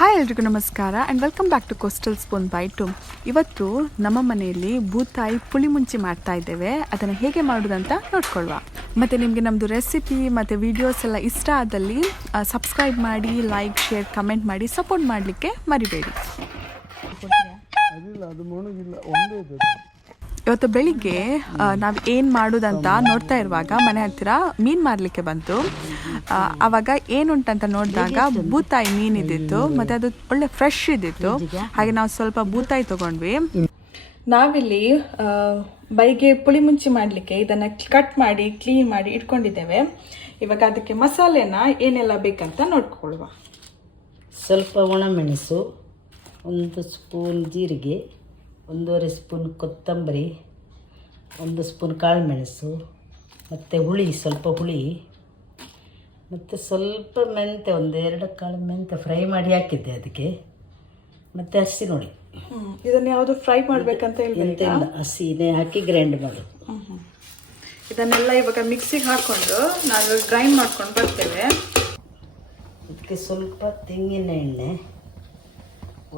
Hi ಎಲ್ರಿಗೂ ನಮಸ್ಕಾರ and welcome back to coastal spoon by two. ಇವತ್ತು ನಮ್ಮ ಮನೆಯಲ್ಲಿ ಬೂತಾಯಿ ಪುಳಿ ಮುಂಚಿ ಮಾಡ್ತಾ ಇದ್ದೇವೆ. ಅದನ್ನು ಹೇಗೆ ಮಾಡೋದಂತ ನೋಡ್ಕೊಳ್ಳುವ. ಮತ್ತು ನಿಮಗೆ ನಮ್ಮದು ರೆಸಿಪಿ ಮತ್ತು ವಿಡಿಯೋಸ್ ಎಲ್ಲ ಇಷ್ಟ ಆದಲ್ಲಿ ಸಬ್ಸ್ಕ್ರೈಬ್ ಮಾಡಿ, ಲೈಕ್, ಶೇರ್, ಕಮೆಂಟ್ ಮಾಡಿ, ಸಪೋರ್ಟ್ ಮಾಡಲಿಕ್ಕೆ ಮರಿಬೇಡಿ. ಇವತ್ತು ಬೆಳಿಗ್ಗೆ ನಾವು ಏನು ಮಾಡೋದಂತ ನೋಡ್ತಾ ಇರುವಾಗ ಮನೆ ಹತ್ತಿರ ಮೀನು ಮಾರಲಿಕ್ಕೆ ಬಂತು. ಆವಾಗ ಏನುಂಟಂತ ನೋಡಿದಾಗ ಬೂತಾಯಿ ಮೀನಿದ್ದಿತ್ತು ಮತ್ತು ಅದು ಒಳ್ಳೆ ಫ್ರೆಶ್ ಇದ್ದಿತ್ತು. ಹಾಗೆ ನಾವು ಸ್ವಲ್ಪ ಬೂತಾಯಿ ತೊಗೊಂಡ್ವಿ. ನಾವಿಲ್ಲಿ ಬೈಗೆ ಪುಳಿ ಮುಂಚಿ ಮಾಡಲಿಕ್ಕೆ ಇದನ್ನು ಕಟ್ ಮಾಡಿ ಕ್ಲೀನ್ ಮಾಡಿ ಇಟ್ಕೊಂಡಿದ್ದೇವೆ. ಇವಾಗ ಅದಕ್ಕೆ ಮಸಾಲೆನ ಏನೆಲ್ಲ ಬೇಕಂತ ನೋಡ್ಕೊಳ್ಳುವ. ಸ್ವಲ್ಪ ಒಣಮೆಣಸು, 1 ಸ್ಪೂನ್ ಜೀರಿಗೆ, 1.5 ಸ್ಪೂನ್ ಕೊತ್ತಂಬರಿ, 1 ಸ್ಪೂನ್ ಕಾಳುಮೆಣಸು, ಮತ್ತು ಹುಳಿ, ಸ್ವಲ್ಪ ಹುಳಿ, ಮತ್ತು ಸ್ವಲ್ಪ ಮೆಂತ್ಯ, 1-2 ಕಾಳು ಮೆಂತ್ಯ ಫ್ರೈ ಮಾಡಿ ಹಾಕಿದ್ದೆ ಅದಕ್ಕೆ, ಮತ್ತು ಹಸಿ ನೋಡಿ. ಇದನ್ನು ಯಾವುದು ಫ್ರೈ ಮಾಡಬೇಕಂತ ಎಂತೆಲ್ಲ ಹಸಿನೇ ಹಾಕಿ ಗ್ರೈಂಡ್ ಮಾಡು. ಇದನ್ನೆಲ್ಲ ಇವಾಗ ಮಿಕ್ಸಿಗೆ ಹಾಕ್ಕೊಂಡು ನಾವು ಗ್ರೈಂಡ್ ಮಾಡ್ಕೊಂಡು ಬರ್ತೇವೆ. ಅದಕ್ಕೆ ಸ್ವಲ್ಪ ತೆಂಗಿನ ಎಣ್ಣೆ,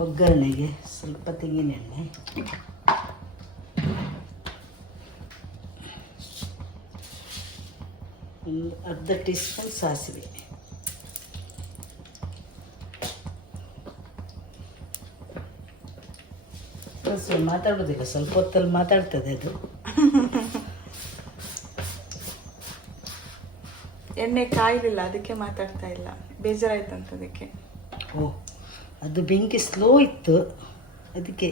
ಒಗ್ಗರಣೆಗೆ ಸ್ವಲ್ಪ ತೆಂಗಿನ ಎಣ್ಣೆ, ಒಂದು ಅರ್ಧ ಟೀ ಸ್ಪೂನ್ ಸಾಸಿವೆ, ಮಾತಾಡೋದಿಲ್ಲ, ಸ್ವಲ್ಪ ಹೊತ್ತಲ್ಲಿ ಮಾತಾಡ್ತದೆ ಅದು. ಎಣ್ಣೆ ಕಾಯಲಿಲ್ಲ, ಅದಕ್ಕೆ ಮಾತಾಡ್ತಾ ಇಲ್ಲ, ಬೇಜಾರಾಯ್ತಂತ ಅದಕ್ಕೆ. ಓ, ಅದು ಬೆಂಕಿ ಸ್ಲೋ ಇತ್ತು, ಅದಕ್ಕೆ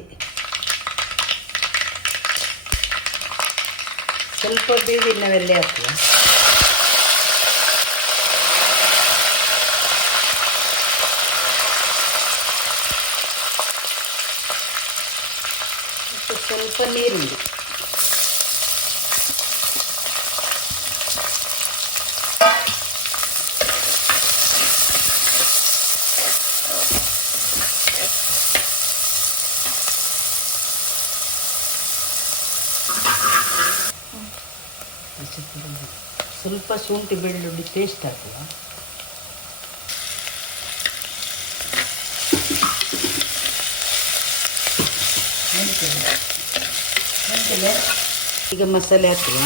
ಸ್ವಲ್ಪ ಬೇವಿನವೆಲ್ಲ ಹಾಕುವ. ಮತ್ತು ಸ್ವಲ್ಪ ನೀರುಳ್ಳಿ, ಸ್ವಲ್ಪ ಶುಂಠಿ ಬೆಳ್ಳುಳ್ಳಿ ಪೇಸ್ಟ್ ಹಾಕುವ. ಈಗ ಮಸಾಲೆ ಹಾಕುವ.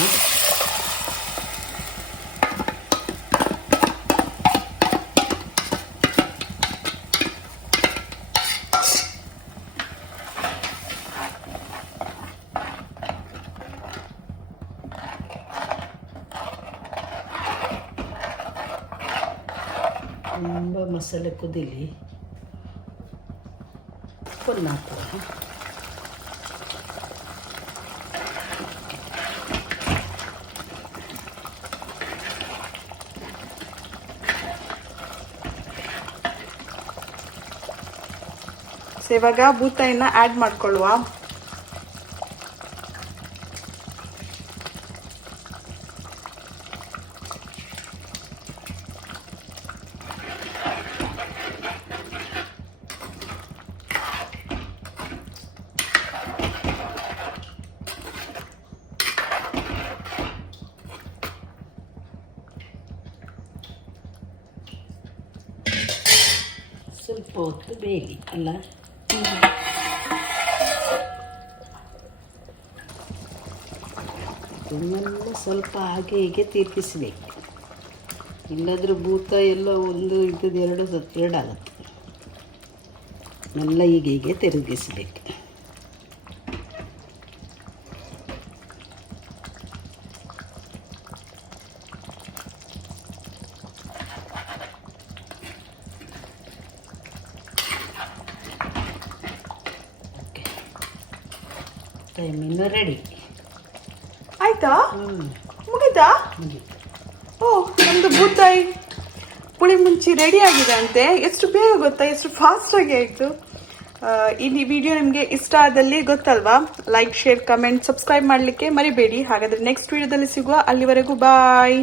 ತುಂಬ ಮಸಾಲೆ ಕುದಿಲಿ, ಉಪ್ಪನ್ನು ಹಾಕುವ. ಇವಾಗ ಬೂತಾಯಿನ ಆ್ಯಡ್ ಮಾಡ್ಕೊಳ್ಳುವ. ಸ್ವಲ್ಪ ಹೊತ್ತು ಬೇಯಲಿ ಅಲ್ಲ. ಇದನ್ನೆಲ್ಲ ಸ್ವಲ್ಪ ಹಾಗೆ ಹೀಗೆ ತಿರುಗಿಸ್ಬೇಕು, ಇಲ್ಲಾದರೂ ಭೂತ ಎಲ್ಲ ಒಂದು ಇದ್ದದ್ದು ಎರಡಾಗುತ್ತೆ. ಎಲ್ಲ ಹೀಗೆ ತಿರುಗಿಸ್ಬೇಕು. ಟೈಮಿಂಗ್ ರೆಡಿ ಆಯ್ತಾ? ಮುಗಿತಾ? ಓ, ನಮ್ಮದು ಬೂತಾಯಿ ಪುಳಿ ಮುಂಚಿ ರೆಡಿ ಆಗಿದೆ ಅಂತೆ. ಎಷ್ಟು ಬೇಗ ಗೊತ್ತಾ, ಎಷ್ಟು ಫಾಸ್ಟಾಗಿ ಆಯಿತು. ಈ ವಿಡಿಯೋ ನಿಮಗೆ ಇಷ್ಟ ಆದಲ್ಲಿ ಗೊತ್ತಲ್ವಾ, ಲೈಕ್, ಶೇರ್, ಕಮೆಂಟ್, ಸಬ್ಸ್ಕ್ರೈಬ್ ಮಾಡಲಿಕ್ಕೆ ಮರಿಬೇಡಿ. ಹಾಗಾದರೆ ನೆಕ್ಸ್ಟ್ ವಿಡಿಯೋದಲ್ಲಿ ಸಿಗುವ. ಅಲ್ಲಿವರೆಗೂ ಬಾಯ್.